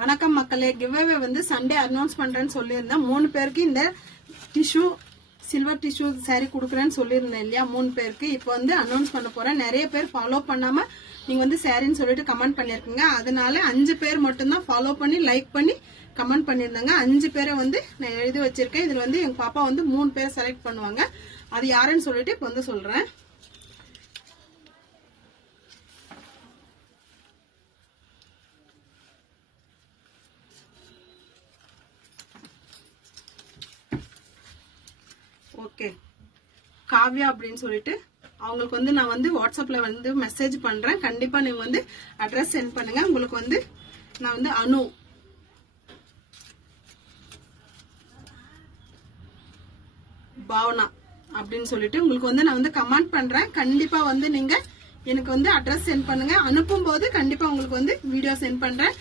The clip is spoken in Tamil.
வணக்கம் மக்களே, கிவ்அவே வந்து சண்டே அனௌன்ஸ் பண்றேன்னு சொல்லியிருந்தேன். 3 பேருக்கு இந்த டிஷ்யூ சில்வர் டிஷ்யூ சாரி கொடுக்குறேன்னு சொல்லியிருந்தேன் இல்லையா? 3 பேருக்கு இப்போ வந்து அனௌன்ஸ் பண்ண போறேன். நிறைய பேர் ஃபாலோ பண்ணாம நீங்க வந்து சாரின்னு சொல்லிட்டு கமெண்ட் பண்ணிருக்கீங்க. அதனால 5 பேர் மட்டும்தான் ஃபாலோ பண்ணி லைக் பண்ணி கமெண்ட் பண்ணியிருந்தாங்க. 5 பேரை வந்து நான் எழுதி வச்சிருக்கேன். இதுல வந்து எங்க பாப்பா வந்து 3 பேரை செலக்ட் பண்ணுவாங்க. அது யாருன்னு சொல்லிட்டு இப்போ வந்து சொல்றேன். ஓகே, காவ்யா அப்படின்னு சொல்லிட்டு அவங்களுக்கு வந்து நான் வந்து வாட்ஸ்அப்ல வந்து மெசேஜ் பண்றேன். கண்டிப்பா நீங்க வந்து அட்ரஸ் சென்ட் பண்ணுங்க. உங்களுக்கு வந்து நான் வந்து அனு, பாவனா அப்படின்னு சொல்லிட்டு உங்களுக்கு வந்து நான் வந்து கமெண்ட் பண்றேன். கண்டிப்பா வந்து நீங்க எனக்கு வந்து அட்ரஸ் சென்ட் பண்ணுங்க. அனுப்பும் போது கண்டிப்பா உங்களுக்கு வந்து வீடியோ சென்ட் பண்றேன்.